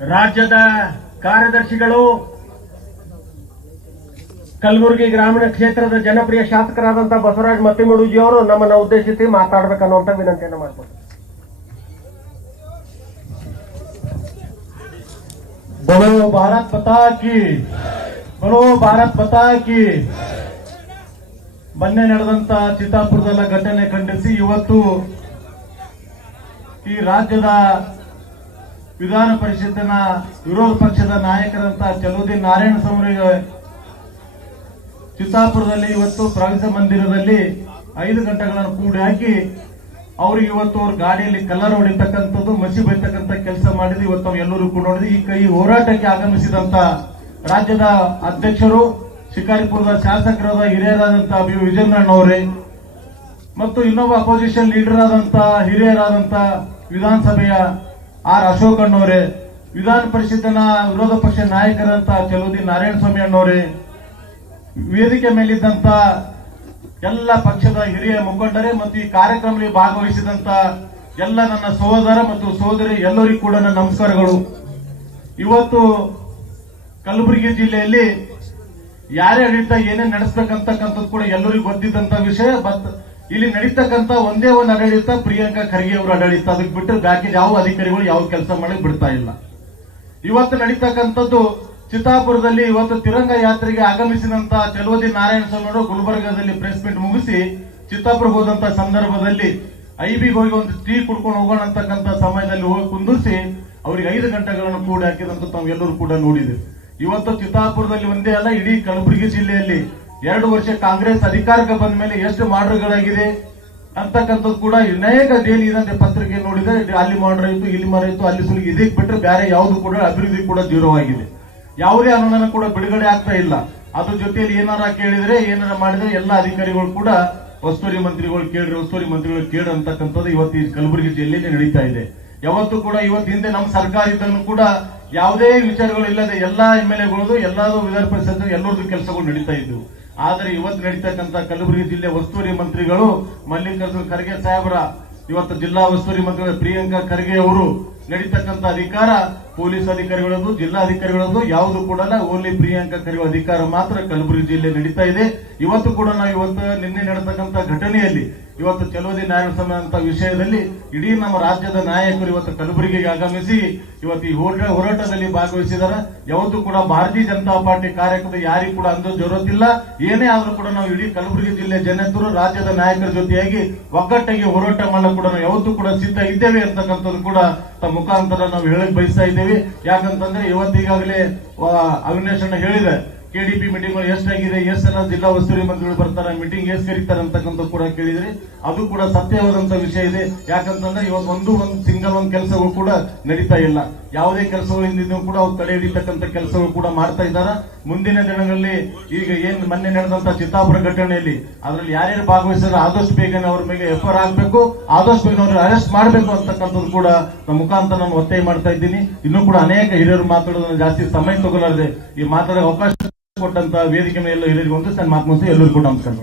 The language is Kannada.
ರಾಜ್ಯದ ಕಾರ್ಯದರ್ಶಿಗಳು, ಕಲಬುರಗಿ ಗ್ರಾಮೀಣ ಕ್ಷೇತ್ರದ ಜನಪ್ರಿಯ ಶಾಸಕರಾದಂತಹ ಬಸವರಾಜ ಮತ್ತಿಮಡುಜಿ ಅವರು ನಮ್ಮನ್ನು ಉದ್ದೇಶಿಸಿ ಮಾತಾಡಬೇಕನ್ನುವಂತ ವಿನಂತಿಯನ್ನು ಮಾಡ್ತಾರೆ. बोलो भारत माता की, बोलो ಭಾರತ್ ಮಾತಾ ಕಿ. ಮೊನ್ನೆ ನಡೆದಂತ ಚಿತ್ತಾಪುರದ ಘಟನೆ ಖಂಡಿಸಿ ಇವತ್ತು ಈ ರಾಜ್ಯದ ವಿಧಾನ ಪರಿಷತ್ತಿನ ವಿರೋಧ ಪಕ್ಷದ ನಾಯಕರಂತ ಚಲುವುದ್ದೀನ್ ನಾರಾಯಣ ಸ್ವಾಮಿಗೆ ಚಿತ್ತಾಪುರದಲ್ಲಿ ಇವತ್ತು ಪ್ರವೇಶ ಮಂದಿರದಲ್ಲಿ 5 ಗಂಟೆಗಳನ್ನು ಕೂಡಿ ಹಾಕಿ ಅವ್ರಿಗೆ ಇವತ್ತು ಅವ್ರ ಗಾಡಿಯಲ್ಲಿ ಕಲ್ಲರ್ ಹೊಡಿತಕ್ಕಂಥದ್ದು, ಮಸಿ ಬೈತಕ್ಕಂಥ ಕೆಲಸ ಮಾಡಿದ್ರು. ಇವತ್ತು ನಾವು ಎಲ್ಲರೂ ಕೂಡ ನೋಡಿದ್ವಿ. ಈ ಹೋರಾಟಕ್ಕೆ ಆಗಮಿಸಿದಂತ ರಾಜ್ಯದ ಅಧ್ಯಕ್ಷರು, ಶಿಕಾರಿಪುರದ ಶಾಸಕರಾದ ಹಿರಿಯರಾದಂತಹ ಬಿ ವಿಜೇಂದ್ರಣ್ಣವರೇ ಮತ್ತು ಇನ್ನೊಬ್ಬ ಅಪೋಸಿಷನ್ ಲೀಡರ್ ಆದಂತ ಹಿರಿಯರಾದಂತ ವಿಧಾನಸಭೆಯ ಆರ್ ಅಶೋಕ್ ಅಣ್ಣವರೇ, ವಿಧಾನ ಪರಿಷತ್ತಿನ ವಿರೋಧ ಪಕ್ಷ ನಾಯಕರಂತ ಚಲುವುದ್ದೀನ್ ನಾರಾಯಣ ಸ್ವಾಮಿ ಅಣ್ಣವರೇ, ವೇದಿಕೆ ಮೇಲಿದ್ದಂತ ಎಲ್ಲ ಪಕ್ಷದ ಹಿರಿಯ ಮುಖಂಡರೇ ಮತ್ತು ಈ ಕಾರ್ಯಕ್ರಮದಲ್ಲಿ ಭಾಗವಹಿಸಿದಂತ ಎಲ್ಲ ನನ್ನ ಸಹೋದರ ಮತ್ತು ಸಹೋದರಿ ಎಲ್ಲರಿಗೂ ಕೂಡ ನನ್ನ ನಮಸ್ಕಾರಗಳು. ಇವತ್ತು ಕಲಬುರಗಿ ಜಿಲ್ಲೆಯಲ್ಲಿ ಯಾರೇ ಆಡಳಿತ ಏನೇನು ನಡೆಸಬೇಕಂತಕ್ಕಂಥದ್ದು ಕೂಡ ಎಲ್ಲರಿಗೂ ಗೊತ್ತಿದ್ದಂತ ವಿಷಯ. ಬಟ್ ಇಲ್ಲಿ ನಡೀತಕ್ಕಂಥ ಒಂದೇ ಒಂದು ಆಡಳಿತ ಪ್ರಿಯಾಂಕಾ ಖರ್ಗೆ ಅವರ ಆಡಳಿತ. ಅದಕ್ಕೆ ಬಿಟ್ಟು ಬಾಕಿ ಯಾವ ಅಧಿಕಾರಿಗಳು ಯಾವ ಕೆಲಸ ಮಾಡಕ್ ಬಿಡ್ತಾ ಇಲ್ಲ. ಇವತ್ತು ನಡೀತಕ್ಕಂಥದ್ದು ಚಿತ್ತಾಪುರದಲ್ಲಿ ಇವತ್ತು ತಿರಂಗ ಯಾತ್ರೆಗೆ ಆಗಮಿಸಿದಂತ ಚಲುವುದ್ದೀನ್ ನಾರಾಯಣ ಸ್ವಾಮಿ ಅವರು ಗುಲ್ಬರ್ಗಾದಲ್ಲಿ ಪ್ರೆಸ್ ಮೀಟ್ ಮುಗಿಸಿ ಚಿತ್ತಾಪುರಕ್ಕೆ ಹೋದಂತ ಸಂದರ್ಭದಲ್ಲಿ ಐಬಿಗೆ ಹೋಗಿ ಒಂದು ಟೀ ಕುಡ್ಕೊಂಡು ಹೋಗೋಣ ಅಂತಕ್ಕಂಥ ಸಮಯದಲ್ಲಿ ಹೋಗಿ ಕುಂದಿರಿಸಿ ಅವರಿಗೆ 5 ಗಂಟೆಗಳನ್ನು ಕೂಡಿ ಹಾಕಿದಂತ ತಾವು ಎಲ್ಲರೂ ಕೂಡ ನೋಡಿದೆ. ಇವತ್ತು ಚಿತ್ತಾಪುರದಲ್ಲಿ ಒಂದೇ ಅಲ್ಲ, ಇಡೀ ಕಲಬುರಗಿ ಜಿಲ್ಲೆಯಲ್ಲಿ 2 ವರ್ಷ ಕಾಂಗ್ರೆಸ್ ಅಧಿಕಾರಕ್ಕೆ ಬಂದ ಮೇಲೆ ಎಷ್ಟು ಮಾಡರ್ಗಳಾಗಿದೆ ಅಂತಕ್ಕಂಥದ್ದು ಕೂಡ ಅನೇಕ ಡೈಲಿ ಇದಂತೆ ಪತ್ರಿಕೆ ನೋಡಿದ್ರೆ ಅಲ್ಲಿ ಮಾಡ್ರ ಇತ್ತು, ಇಲ್ಲಿ ಮರ ಇತ್ತು, ಅಲ್ಲಿ ಸುಲಿಗೆ. ಇದಕ್ಕೆ ಬಿಟ್ಟರೆ ಬೇರೆ ಯಾವುದು ಕೂಡ ಅಭಿವೃದ್ಧಿ ಕೂಡ ಜೀರೋ ಆಗಿದೆ. ಯಾವುದೇ ಅನುದಾನ ಕೂಡ ಬಿಡುಗಡೆ ಆಗ್ತಾ ಇಲ್ಲ. ಅದ್ರ ಜೊತೆಯಲ್ಲಿ ಏನಾರ ಕೇಳಿದ್ರೆ ಏನಾರ ಮಾಡಿದ್ರೆ ಎಲ್ಲ ಅಧಿಕಾರಿಗಳು ಕೂಡ ಒಸ್ತುವರಿ ಮಂತ್ರಿಗಳು ಕೇಳ್ರಿ, ಒಸ್ತುವರಿ ಮಂತ್ರಿಗಳು ಕೇಳ್ರಿ ಅಂತಕ್ಕಂಥದ್ದು ಇವತ್ತು ಈ ಕಲಬುರಗಿ ಜಿಲ್ಲೆಯಲ್ಲಿ ನಡೀತಾ ಇದೆ. ಯಾವತ್ತು ಕೂಡ ಇವತ್ತು ಹಿಂದೆ ನಮ್ಮ ಸರ್ಕಾರ ಇದ್ದನ್ನು ಕೂಡ ಯಾವುದೇ ವಿಚಾರಗಳು ಇಲ್ಲದೆ ಎಲ್ಲಾ MLAಗಳದು ಎಲ್ಲಾದ್ರು ವಿಧಾನ ಪರಿಷತ್ ಎಲ್ಲರದ್ದು ಕೆಲಸಗಳು ನಡೀತಾ ಇದ್ವು. ಆದ್ರೆ ಇವತ್ತು ನಡೀತಕ್ಕಂಥ ಕಲಬುರಗಿ ಜಿಲ್ಲೆ ಒಸ್ತುವರಿ ಮಂತ್ರಿಗಳು ಮಲ್ಲಿಕಾರ್ಜುನ ಖರ್ಗೆ ಸಾಹೇಬರ, ಇವತ್ತು ಜಿಲ್ಲಾ ಒಸ್ತುವರಿ ಮಂತ್ರಿಗಳ ಪ್ರಿಯಾಂಕಾ ಖರ್ಗೆ ಅವರು ನಡೀತಕ್ಕಂಥ ಅಧಿಕಾರ ಪೊಲೀಸ್ ಅಧಿಕಾರಿಗಳದ್ದು, ಜಿಲ್ಲಾ ಅಧಿಕಾರಿಗಳದ್ದು ಯಾವುದು ಕೂಡ ಓನ್ಲಿ ಪ್ರಿಯಾಂಕಾ ಖರ್ಗೆ ಅಧಿಕಾರ ಮಾತ್ರ ಕಲಬುರಗಿ ಜಿಲ್ಲೆ ನಡೀತಾ ಇದೆ. ಇವತ್ತು ಕೂಡ ನಾವು ಇವತ್ತು ನಿನ್ನೆ ನಡೆತಕ್ಕಂಥ ಘಟನೆಯಲ್ಲಿ ಇವತ್ತು ಚಲುವುದ್ದೀನ್ ನಾರಾಯಣ ಸ್ವಾಮಿ ಅಂತ ವಿಷಯದಲ್ಲಿ ಇಡೀ ನಮ್ಮ ರಾಜ್ಯದ ನಾಯಕರು ಇವತ್ತು ಕಲಬುರಗಿಗೆ ಆಗಮಿಸಿ ಇವತ್ತು ಈ ಹೋರಾಟದಲ್ಲಿ ಭಾಗವಹಿಸಿದ್ದಾರೆ. ಯಾವತ್ತೂ ಕೂಡ ಭಾರತೀಯ ಜನತಾ ಪಾರ್ಟಿ ಕಾರ್ಯಕರ್ತರು ಯಾರಿಗೂ ಕೂಡ ಅಂದ ಜರುರತ್ತಿಲ್ಲ. ಏನೇ ಆದ್ರೂ ಕೂಡ ನಾವು ಇಡೀ ಕಲಬುರಗಿ ಜಿಲ್ಲೆ ಜನತರು ರಾಜ್ಯದ ನಾಯಕರ ಜೊತೆಯಾಗಿ ಒಗ್ಗಟ್ಟಾಗಿ ಹೋರಾಟ ಮಾಡಲು ಕೂಡ ನಾವು ಯಾವತ್ತೂ ಕೂಡ ಸಿದ್ಧ ಇದ್ದೇವೆ ಅಂತಕ್ಕಂಥದ್ದು ಕೂಡ ತಮ್ಮ ಮುಖಾಂತರ ನಾವು ಹೇಳಕ್ ಬಯಸ್ತಾ ಇದ್ದೇವೆ. ಯಾಕಂತಂದ್ರೆ ಇವತ್ತೀಗಾಗಲೇ ಅವಿನಾಶ್ ಅಣ್ಣ ಹೇಳಿದೆ, KDP ಮೀಟಿಂಗ್ ಎಷ್ಟಾಗಿದೆ, ಎಷ್ಟೆಲ್ಲ ಜಿಲ್ಲಾ ಉಸ್ತುವಾರಿ ಮಂತ್ರಿಗಳು ಬರ್ತಾರೆ, ಮೀಟಿಂಗ್ ಎಷ್ಟು ಕರೀತಾರೆ ಅಂತಕ್ಕಂಥ ಕೂಡ ಕೇಳಿದ್ರೆ ಅದು ಕೂಡ ಸತ್ಯವಾದಂತ ವಿಷಯ ಇದೆ. ಯಾಕಂತಂದ್ರೆ ಇವತ್ತು ಒಂದು ಸಿಂಗಲ್ ಕೆಲಸಗಳು ಕೂಡ ನಡೀತಾ ಇಲ್ಲ. ಯಾವುದೇ ಕೆಲಸಗಳು ಹಿಂದಿನ ಕೂಡ ಅವ್ರು ತಡೆ ಹಿಡಿತಕ್ಕಂಥ ಕೆಲಸಗಳು ಕೂಡ ಮಾಡ್ತಾ ಇದ್ದಾರೆ. ಮುಂದಿನ ದಿನಗಳಲ್ಲಿ ಈಗ ಏನ್ ಮೊನ್ನೆ ನಡೆದಂತ ಚಿತ್ತಾಪುರ ಘಟನೆಯಲ್ಲಿ ಅದರಲ್ಲಿ ಯಾರ್ಯಾರು ಭಾಗವಹಿಸಿದ್ರೆ ಆದಷ್ಟು ಬೇಗನೆ ಅವ್ರ ಮೇಲೆ FIR ಆಗ್ಬೇಕು, ಆದಷ್ಟು ಬೇಗ ಅವ್ರಿಗೆ ಅರೆಸ್ಟ್ ಮಾಡಬೇಕು ಅಂತಕ್ಕಂಥದ್ದು ಕೂಡ ನಮ್ಮ ಮುಖಾಂತರ ನಾನು ಒತ್ತಾಯ ಮಾಡ್ತಾ ಇದ್ದೀನಿ. ಇನ್ನೂ ಕೂಡ ಅನೇಕ ಹಿರಿಯರು ಮಾತಾಡೋದನ್ನ ಜಾಸ್ತಿ ಸಮಯ ತಗೊಳ್ಳಾರದೆ ಈ ಮಾತಾಡೋ ಅವಕಾಶ ಕೊಟ್ಟಂತ ವೇದಿಕೆ ಮೇಲೆ ಎಲ್ಲರಿಗೂ ಒಂದು ಸಣ್ಣ ಮಾತು ಎಲ್ಲರಿಗೂ ಕೂಡ ನಮಸ್ಕಾರ.